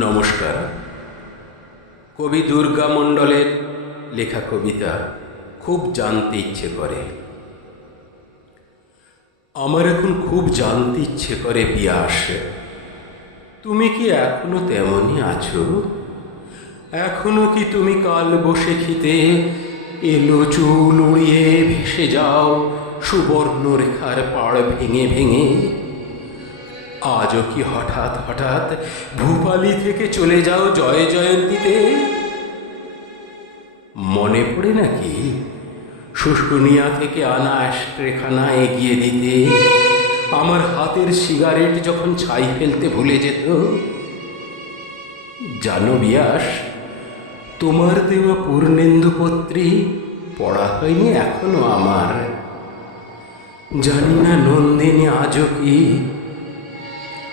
নমস্কার। কবি দুর্গা মণ্ডলের লেখা কবিতা খুব জানতে ইচ্ছে করে। আমার এখন খুব জানতে ইচ্ছে করে পিয়াস, তুমি কি এখনো তেমনই আছো? এখনো কি তুমি কাল বৈশাখীতে এলো চুল উড়িয়ে ভেসে যাও সুবর্ণ রেখার পাড় ভেঙে ভেঙে? আজও কি হঠাৎ হঠাৎ ভূপালি থেকে চলে যাও জয় জয়ন্তীতে? মনে পড়ে নাকি শুশুনিয়া থেকে আনা অ্যাশট্রেখানা এগিয়ে দিতে আমার হাতের সিগারেট যখন ছাই ফেলতে ভুলে যেত? জানো বিয়াস, তোমার দেওয়া পূর্ণেন্দু পত্রী পড়া হয়নি এখনো আমার। জানি না নন্দিনী আজও কি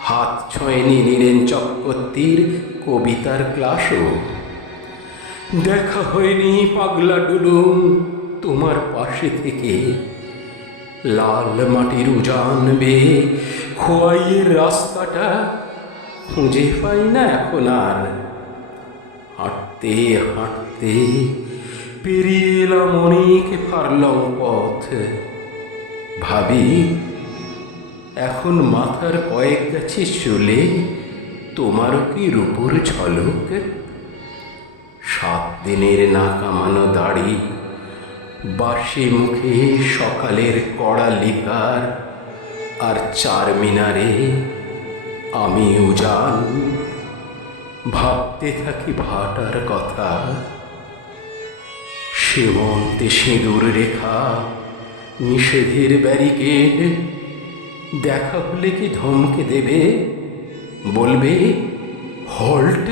হাত ছোঁয়নি নীরেন চক্রবর্তীর কবিতার ক্লাসও। দেখা হয়নি পাগলা ডুলুম তোমার পাশে থেকে লাল মাটির উজান বেয়ে খোয়াইয়ের রাস্তাটা খুঁজে পাই না এখন আর। হাঁটতে হাঁটতে পেরিয়ে এলাম অনেক ফারলং পথ। ভাবি এখন মাথার কয়েক গাছি চুলে তোমারও কি রূপোর ঝলক? 7 দিনের না কামানো দাড়ি, বাসি মুখে সকালের কড়া লিকার, আর 4 মিনারে আমি উজান ভাবতে থাকি ভাটার কথা। সীমন্তে সিঁদুর রেখা, নিষেধের ব্যারিকেড, দেখা হলে কি ধমকে দেবে, বলবে হল্ট?